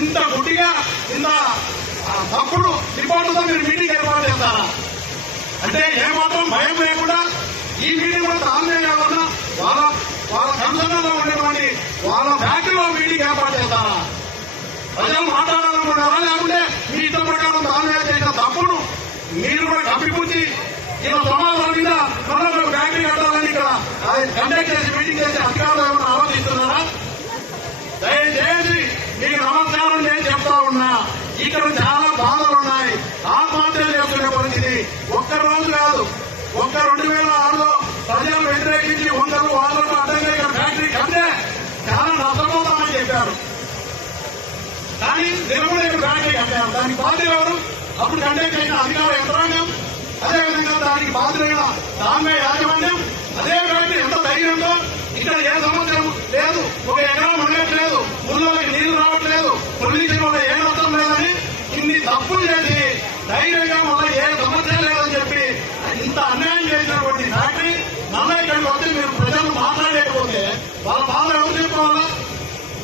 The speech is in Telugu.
ఇంత గుడ్డిగా ఇంత తప్పుడు రిపోర్టుతో మీరు మీటింగ్ ఏర్పాటు చేస్తారా? అంటే ఏమాత్రం భయం లేకుండా ఈ మీటింగ్ కూడా తానే కాకుండా వాళ్ళ కన్సర్న్లో ఉండేటువంటి వాళ్ళ ఫ్యాక్టరీలో మీటింగ్ ఏర్పాటు చేస్తారా? ప్రజలు మాట్లాడాలనుకుంటారా? లేకుంటే మీ ఇష్టం ప్రకారం తానే చేసిన తప్పును మీరు కూడా కప్పిపుచ్చి ఇలా సమాధానం మీద మళ్ళీ మేము ఫ్యాక్టరీ కట్టాలని ఇక్కడ కండక్ట్ చేసి మీటింగ్ చేసి అధికారులు ఏమైనా ఆలోచిస్తున్నారా? దయచేసి మీకు నమస్కారం నేను చెప్తా ఉన్నా, ఇక్కడ చాలా బాధలు ఉన్నాయి. ఆత్మహత్యలు చేసుకునే పరిస్థితి ఒక్క రోజు కాదు, ఒక్క 2006లో ప్రజలు వ్యతిరేకించి 100 వాళ్ళను అడ్డంగా ఇక్కడ ఫ్యాక్టరీ కట్టే చాలా నష్టపోతామని చెప్పారు. కానీ నిలబడి ఇక్కడ ఫ్యాక్టరీ కట్టారు. దానికి బాధ్యులు ఎవరు? అప్పుడు కండక్ట్ చేసిన అధికార యంత్రాంగం, అదేవిధంగా దానికి బాధ్యులైన దాన్మే యాజమాన్యం. అదే ఫ్యాక్టరీ ఎంత ధైర్యంతో ఇక్కడ ఏ సమస్య లేదు, ఒక ఎకరం ఉండట్లేదు, ఊళ్ళోకి నీళ్లు రావట్లేదు, పొల్యూషన్ వల్ల ఏ నష్టం లేదని ఇన్ని తప్పులు చేసి ధైర్యంగా